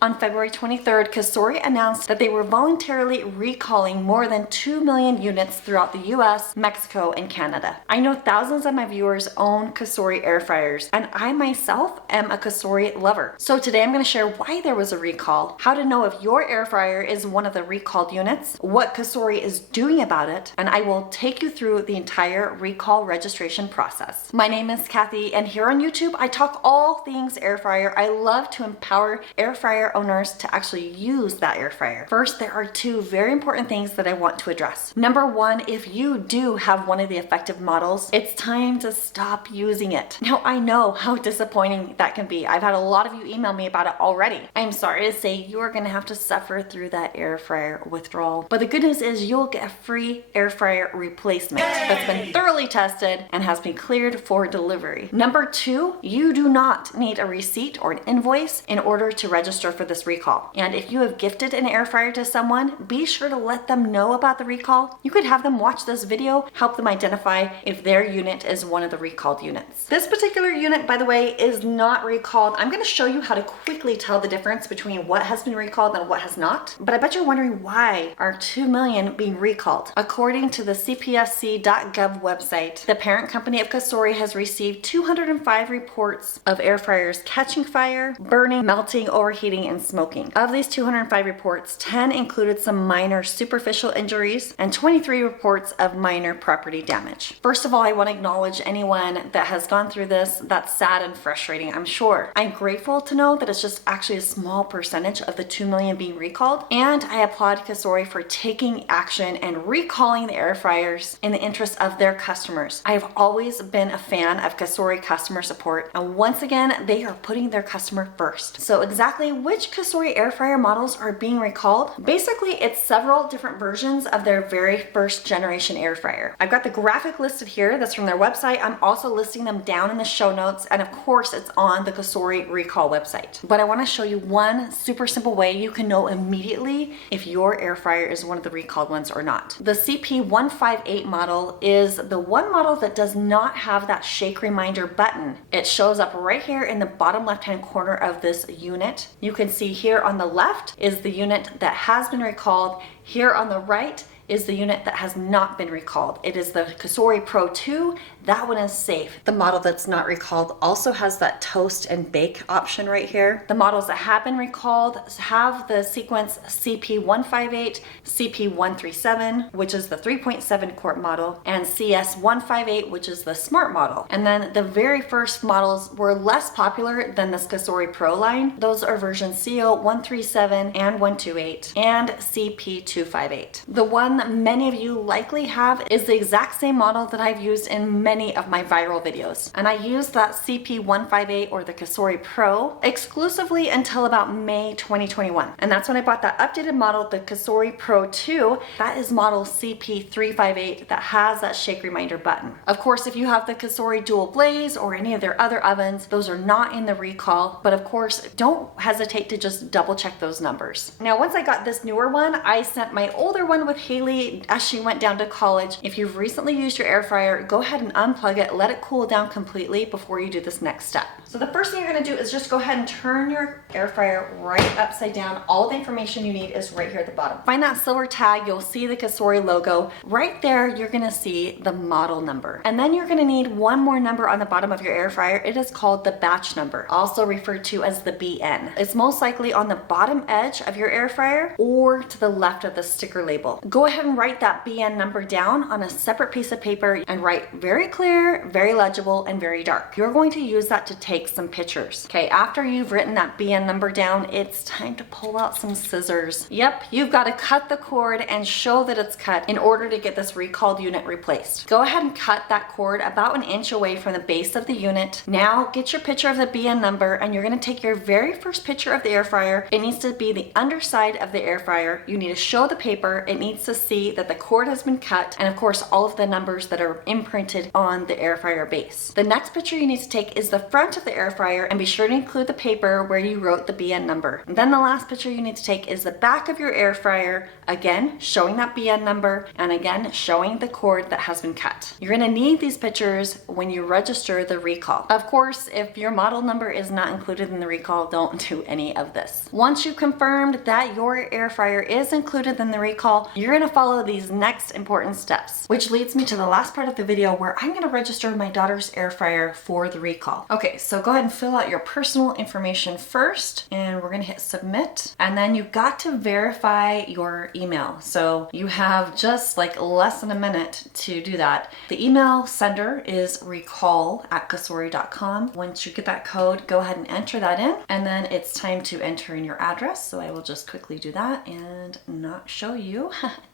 On February 23rd, Cosori announced that they were voluntarily recalling more than 2 million units throughout the US, Mexico, and Canada. I know thousands of my viewers own Cosori air fryers, and I myself am a Cosori lover. So today I'm going to share why there was a recall, how to know if your air fryer is one of the recalled units, what Cosori is doing about it, and I will take you through the entire recall registration process. My name is Kathy, and here on YouTube I talk all things air fryer. I love to empower air fryer owners to actually use that air fryer. First, there are two very important things that I want to address. Number one, if you do have one of the effective models, it's time to stop using it. Now, I know how disappointing that can be. I've had a lot of you email me about it already. I'm sorry to say you are going to have to suffer through that air fryer withdrawal. But the good news is you'll get a free air fryer replacement that's been thoroughly tested and has been cleared for delivery. Number two, you do not need a receipt or an invoice in order to register for this recall. And if you have gifted an air fryer to someone, be sure to let them know about the recall. You could have them watch this video, help them identify if their unit is one of the recalled units. This particular unit, by the way, is not recalled. I'm going to show you how to quickly tell the difference between what has been recalled and what has not. But I bet you're wondering, why are 2 million being recalled? According to the cpsc.gov website, the parent company of Cosori has received 205 reports of air fryers catching fire, burning, melting, overheating, and smoking. Of these 205 reports, 10 included some minor superficial injuries and 23 reports of minor property damage. First of all, I want to acknowledge anyone that has gone through this. That's sad and frustrating, I'm sure. I'm grateful to know that it's just actually a small percentage of the 2 million being recalled, and I applaud Cosori for taking action and recalling the air fryers in the interest of their customers. I have always been a fan of Cosori customer support, and once again, they are putting their customer first. So exactly which Cosori air fryer models are being recalled? Basically, it's several different versions of their very first generation air fryer. I've got the graphic listed here. That's from their website. I'm also listing them down in the show notes, and of course, it's on the Cosori recall website. But I want to show you one super simple way you can know immediately if your air fryer is one of the recalled ones or not. The CP158 model is the one model that does not have that shake reminder button. It shows up right here in the bottom left-hand corner of this unit. You can see here on the left is the unit that has been recalled. Here on the right is the unit that has not been recalled. It is the Cosori Pro 2. That one is safe. The model that's not recalled also has that toast and bake option right here. The models that have been recalled have the sequence CP158, CP137, which is the 3.7 quart model, and CS158, which is the smart model. And then the very first models were less popular than this Cosori Pro line. Those are versions CO137 and 128 and CP258. The one that many of you likely have is the exact same model that I've used in many of my viral videos. And I used that CP158 or the Cosori Pro exclusively until about May 2021. And that's when I bought that updated model, the Cosori Pro 2. That is model CP358 that has that shake reminder button. Of course, if you have the Cosori Dual Blaze or any of their other ovens, those are not in the recall. But of course, don't hesitate to just double check those numbers. Now, once I got this newer one, I sent my older one with Haley as she went down to college. If you've recently used your air fryer, go ahead and unplug it, let it cool down completely before you do this next step. So the first thing you're going to do is just go ahead and turn your air fryer right upside down. All the information you need is right here at the bottom. Find that silver tag, you'll see the Cosori logo. Right there, you're going to see the model number. And then you're going to need one more number on the bottom of your air fryer. It is called the batch number, also referred to as the BN. It's most likely on the bottom edge of your air fryer or to the left of the sticker label. Go ahead and write that BN number down on a separate piece of paper and write very clear, very legible, and very dark. You're going to use that to take some pictures. Okay, after you've written that BN number down, it's time to pull out some scissors. Yep, you've got to cut the cord and show that it's cut in order to get this recalled unit replaced. Go ahead and cut that cord about 1 inch away from the base of the unit. Now get your picture of the BN number, and you're going to take your very first picture of the air fryer. It needs to be the underside of the air fryer. You need to show the paper. It needs to see that the cord has been cut, and of course all of the numbers that are imprinted on the air fryer base. The next picture you need to take is the front of the air fryer, and be sure to include the paper where you wrote the BN number. And then the last picture you need to take is the back of your air fryer, again showing that BN number, and again showing the cord that has been cut. You're going to need these pictures when you register the recall. Of course, if your model number is not included in the recall, don't do any of this. Once you've confirmed that your air fryer is included in the recall, you're going to follow these next important steps, which leads me to the last part of the video where I'm going to register my daughter's air fryer for the recall. Okay, so go ahead and fill out your personal information first, and we're going to hit submit, and then you've got to verify your email. So you have just like less than a minute to do that. The email sender is recall@cosori.com. Once you get that code, go ahead and enter that in, and then it's time to enter in your address. So I will just quickly do that and not show you.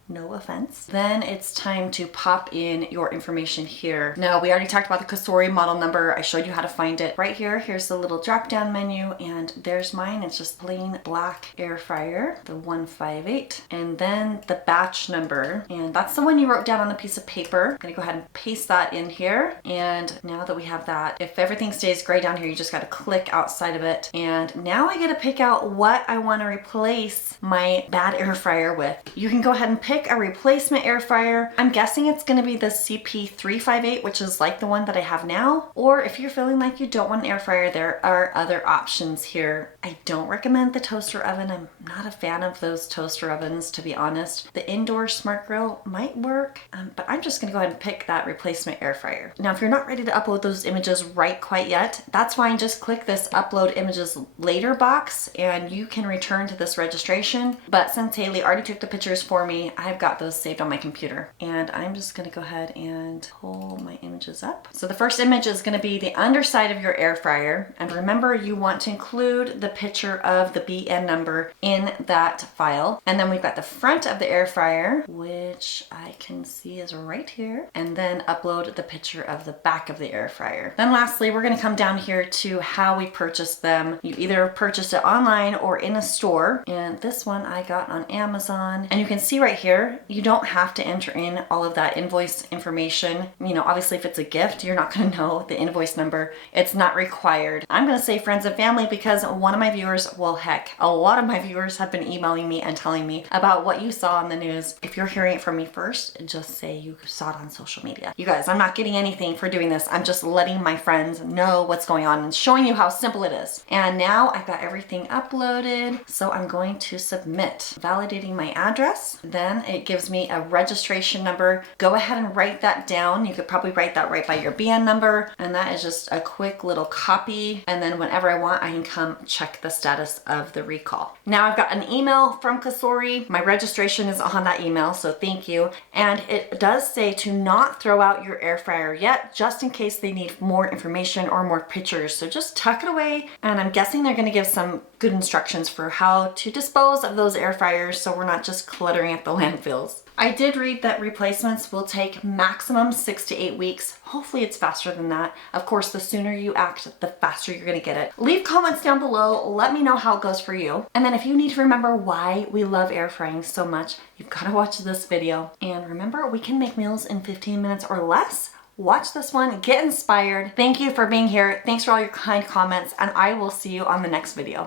No offense. Then it's time to pop in your information here. Now, we already talked about the Cosori model number. I showed you how to find it right here. Here's the little drop down menu, and there's mine. It's just plain black air fryer, the 158, and then the batch number. And that's the one you wrote down on the piece of paper. I'm gonna go ahead and paste that in here. And now that we have that, if everything stays gray down here, you just gotta click outside of it. And now I get to pick out what I wanna replace my bad air fryer with. You can go ahead and pick a replacement air fryer. I'm guessing it's going to be the CP358, which is like the one that I have now. Or if you're feeling like you don't want an air fryer, there are other options here. I don't recommend the toaster oven. I'm not a fan of those toaster ovens, to be honest. The indoor smart grill might work, but I'm just going to go ahead and pick that replacement air fryer. Now, if you're not ready to upload those images right quite yet, that's fine. Just click this upload images later box and you can return to this registration. But since Haley already took the pictures for me, I've got those saved on my computer, and I'm just going to go ahead and pull my images up. So the first image is going to be the underside of your air fryer, and remember, you want to include the picture of the BN number in that file. And then we've got the front of the air fryer, which I can see is right here, and then upload the picture of the back of the air fryer. Then lastly, we're going to come down here to how we purchased them. You either purchased it online or in a store, and this one I got on Amazon, and you can see right here, you don't have to enter in all of that invoice information. You know, obviously if it's a gift, you're not going to know the invoice number. It's not required. I'm going to say friends and family because one of my viewers, well, heck, a lot of my viewers have been emailing me and telling me about what you saw on the news. If you're hearing it from me first, just say you saw it on social media. You guys, I'm not getting anything for doing this. I'm just letting my friends know what's going on and showing you how simple it is. And now I've got everything uploaded, so I'm going to submit. Validating my address. Then it gives me a registration number. Go ahead and write that down. You could probably write that right by your BN number, and that is just a quick little copy, and then whenever I want, I can come check the status of the recall. Now I've got an email from Cosori. My registration is on that email, so thank you. And it does say to not throw out your air fryer yet, just in case they need more information or more pictures. So just tuck it away, and I'm guessing they're going to give some good instructions for how to dispose of those air fryers so we're not just cluttering at the landfills. I did read that replacements will take maximum 6 to 8 weeks. Hopefully it's faster than that. Of course, the sooner you act, the faster you're gonna get it. Leave comments down below. Let me know how it goes for you. And then if you need to remember why we love air frying so much, you've gotta watch this video. And remember, we can make meals in 15 minutes or less. Watch this one, get inspired. Thank you for being here. Thanks for all your kind comments, and I will see you on the next video.